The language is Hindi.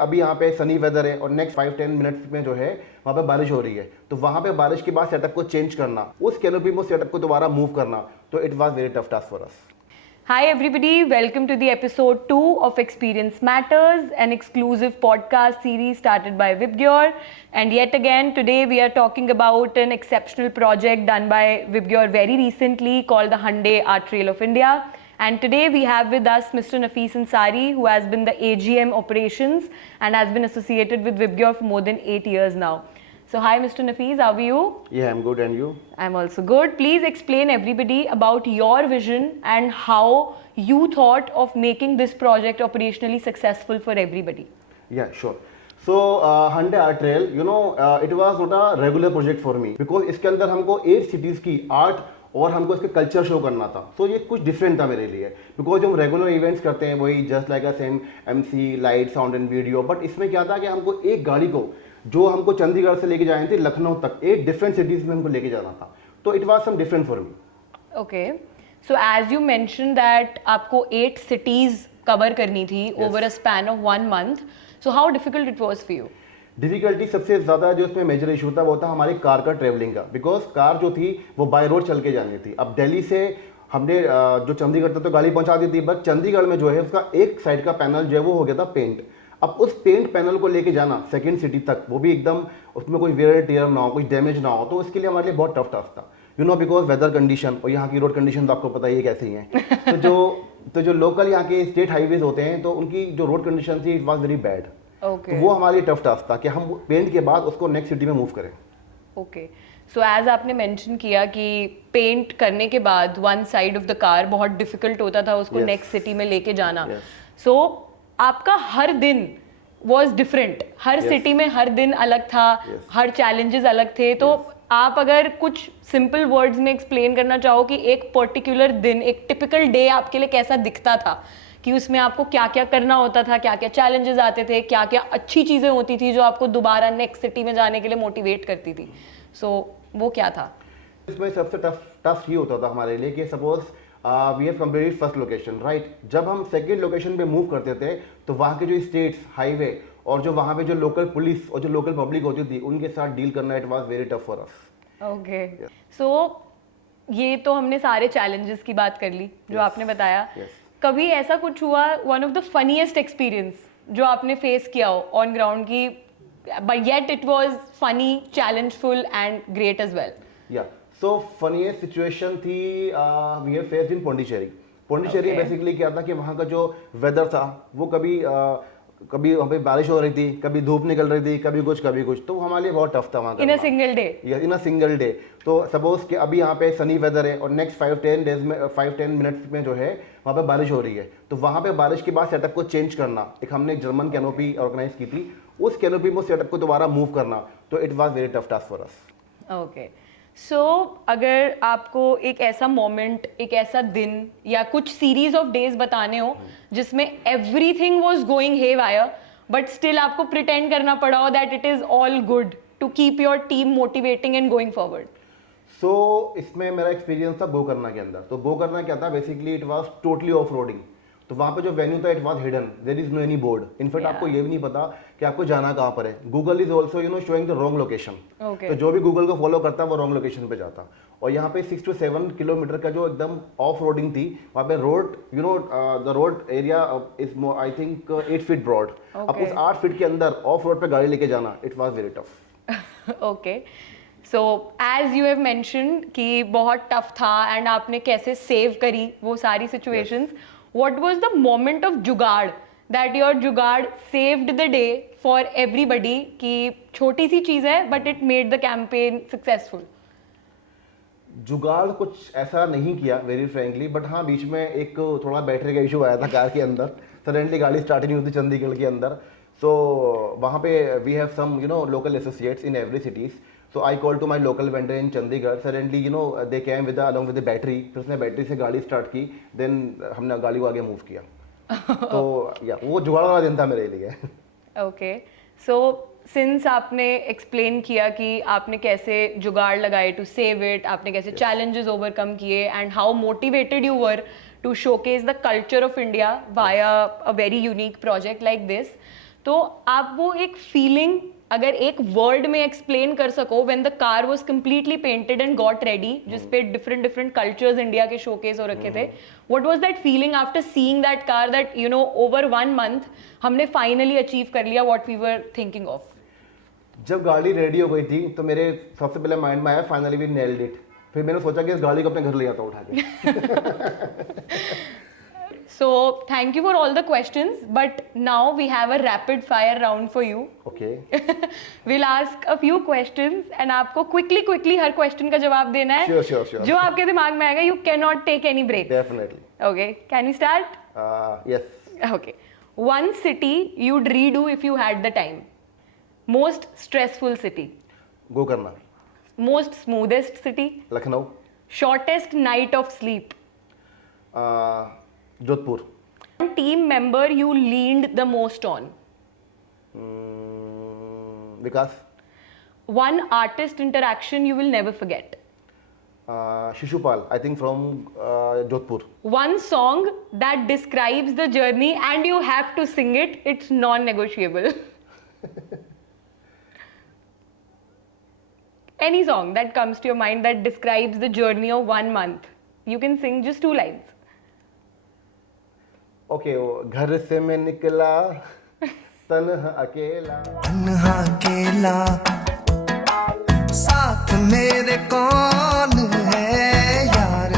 अभी यहाँ पे सनी वेदर है और नेक्स्ट 5-10 मिनट्स में जो है वहाँ पे बारिश हो रही है, तो वहाँ पे बारिश के बाद सेटअप को चेंज करना, उस कैनोपी में उस सेटअप को दोबारा मूव करना, तो it was very tough task for us. Hi everybody, welcome to the episode 2 of Experience Matters, an exclusive podcast series started by Vibgyor. And yet again, today we are talking about an exceptional project done by Vibgyor very recently called the Hyundai Art Trail of India. And today we have with us Mr. Nafees Ansari, who has been the AGM operations and has been associated with Vibgyor for more than 8 years now. So hi Mr. Nafees, how are you? Yeah, I'm good, and you? I'm also good. Please explain everybody about your vision and how you thought of making this project operationally successful for everybody. Yeah, sure. So Hyundai Art Trail, it was not a regular project for me because इसके अंदर हमको 8 cities की आर्ट और हमको इसके कल्चर शो करना था. सो ये कुछ डिफरेंट था मेरे लिए, बिकॉज जो हम रेगुलर इवेंट्स करते हैं वही just like a same MC, light, sound and video, but इसमें क्या था कि हमको एक गाड़ी को जो हमको चंडीगढ़ से लेके जानी थी लखनऊ तक 8 डिफरेंट सिटीज में हमको लेके जाना था, तो it was some different for me. Okay. So as you mentioned that आपको 8 cities cover करनी थी over a span of 1 month. So how difficult it was for you? Difficulty सबसे ज़्यादा जो इसमें मेजर इशू था वो था हमारी कार का ट्रेवलिंग का, बिकॉज कार जो थी वो बाय रोड चल के जानी थी. अब दिल्ली से हमने जो चंडीगढ़ तक तो गाड़ी पहुंचा दी थी, बट चंडीगढ़ में जो है उसका एक साइड का पैनल जो है वो हो गया था पेंट. अब उस पेंट पैनल को लेके जाना सेकंड सिटी तक, वो भी एकदम उसमें कोई वेयर टीयर ना हो, कुछ डैमेज ना हो, तो उसके लिए हमारे लिए बहुत टफ टास्क था. बिकॉज वेदर कंडीशन और यहाँ की रोड कंडीशन तो आपको पता ही है कैसी हैं. तो जो लोकल यहाँ के स्टेट हाईवेज होते हैं तो उनकी जो रोड कंडीशन थी it was very bad. Okay. तो वो हमारे लिए टफ टास्क था कि हम पेंट के बाद उसको नेक्स्ट सिटी में मूव करें. ओके. सो एज आपने मेंशन किया कि पेंट करने के बाद one side of the car बहुत डिफिकल्ट होता था उसको नेक्स्ट सिटी में लेके जाना. सो आपका हर दिन वाज डिफरेंट, हर सिटी में हर दिन अलग था, हर चैलेंजेस अलग थे. तो आप अगर कुछ सिंपल वर्ड्स में एक्सप्लेन करना चाहो कि एक पर्टिकुलर दिन, एक टिपिकल डे आपके लिए कैसा दिखता था, कि उसमें आपको क्या क्या करना होता था, क्या क्या चैलेंजेस आते थे, क्या क्या अच्छी चीज़ें होती थी जो आपको दोबारा नेक्स्ट सिटी में जाने के लिए मोटिवेट करती थी. सो वो क्या था? इसमें सबसे टफ ये होता था हमारे लिए कि suppose we have completed first location, right. जब हम सेकंड लोकेशन पे मूव करते थे तो वहाँ के जो स्टेट्स, हाईवे और जो वहाँ पे जो लोकल पुलिस और जो लोकल पब्लिक होती थी उनके साथ डील करना it was very tough for us. Okay. So ये तो हमने सारे चैलेंजेस की बात कर ली जो आपने बताया. कभी ऐसा कुछ हुआ, one of the funniest experience जो आपने फेस किया हो ऑन ग्राउंड की, but yet it was funny, challengeful and great as well? Yeah so funniest situation थी we have faced in Pondicherry. Basically क्या था कि वहाँ का जो वेदर था वो कभी वहाँ पे बारिश हो रही थी, कभी धूप निकल रही थी, कभी कुछ, तो हमारे लिए बहुत टफ था वहाँ का. इन अ सिंगल डे. तो सपोज कि अभी यहाँ पे सनी वेदर है और नेक्स्ट 5-10 मिनट्स में जो है वहाँ पे बारिश हो रही है, तो वहाँ पे बारिश के बाद सेटअप को चेंज करना, एक हमने जर्मन कैनोपी ऑर्गेनाइज की थी, उस कैनोपी में सेटअप को दोबारा मूव करना, तो it was very tough task for us. Okay. So अगर आपको एक ऐसा मोमेंट, एक ऐसा दिन या कुछ सीरीज ऑफ डेज बताने हो जिसमें everything was going haywire but still आपको प्रिटेंड करना पड़ा हो that it is all good to keep your team motivating and going forward. So इसमें मेरा एक्सपीरियंस था गोकर्णा के अंदर. तो गोकर्णा क्या था, basically it was totally off roading. तो वहाँ पे जो वेन्यू था it was hidden, there is no any board. In fact आपको ये भी नहीं पता कि आपको जाना कहाँ पर है. Google is also showing the wrong location. तो जो भी गूगल को फॉलो करता है वो रॉन्ग लोकेशन पे जाता. और यहाँ पे 6 to 7 किलोमीटर का जो एकदम ऑफ रोडिंग थी, वहाँ पे road the road area is I think 8 feet broad. अब उस 8 फीट के अंदर ऑफ रोड पे गाड़ी लेके जाना it was very tough. Okay. So as you have mentioned कि बहुत टफ था एंड आपने कैसे सेव करी वो सारी situations. What was the moment of जुगाड़ that your जुगाड़ saved the day for everybody कि छोटी सी चीज़ है but it made the campaign successful? जुगाड़ कुछ ऐसा नहीं किया वेरी फ्रेंकली, बट हाँ बीच में एक थोड़ा बैटरी का इशू आया था कार के अंदर. सडनली गाड़ी स्टार्ट नहीं होती चंडीगढ़ के अंदर. सो वहाँ पे we have some local associates in every cities. So I called to my local vendor in Chandigarh. Suddenly, they came along with the battery. फिर उसने बैटरी से गाड़ी स्टार्ट की, देन हमने गाड़ी को आगे मूव किया. तो वो जुगाड़ वाला दिन था मेरे लिए. ओके. सो सिंस आपने एक्सप्लेन किया कि आपने कैसे जुगाड़ लगाए टू सेव इट, आपने कैसे चैलेंजेस ओवरकम किए and how motivated you were to showcase the culture of India via a very unique project like this. तो आप वो एक फीलिंग अगर एक वर्ड में एक्सप्लेन कर सको when the car was completely painted and got ready, जिस पे डिफरेंट डिफरेंट कल्चर्स इंडिया के शोकेस हो रखे थे, what was that feeling after seeing that car that you know over 1 month हमने फाइनली अचीव कर लिया what we were thinking of? जब गाड़ी रेडी हो गई थी तो मेरे सबसे पहले माइंड में आया फाइनली वी नेल्ड इट। फिर मैंने सोचा कि इस गाड़ी को अपने घर ले जाता हूँ उठा के। So thank you for all the questions, but now we have a rapid fire round for you. Okay. We'll ask a few questions and आपको quickly हर question का जवाब देना है। Sure. जो आपके दिमाग में आएगा, you cannot take any breaks. Definitely. Okay, can we start? Yes. Okay. One city you'd redo if you had the time. Most stressful city. Gokarna. Most smoothest city. Lucknow. Shortest night of sleep. Jodhpur. One team member you leaned the most on. Vikas. One artist interaction you will never forget. Shishupal, I think from Jodhpur. One song that describes the journey and you have to sing it. It's non-negotiable. Any song that comes to your mind that describes the journey of 1 month. You can sing just 2 lines. Okay, घर से मैं निकला तन्हा अकेला, साथ मेरे कौन है।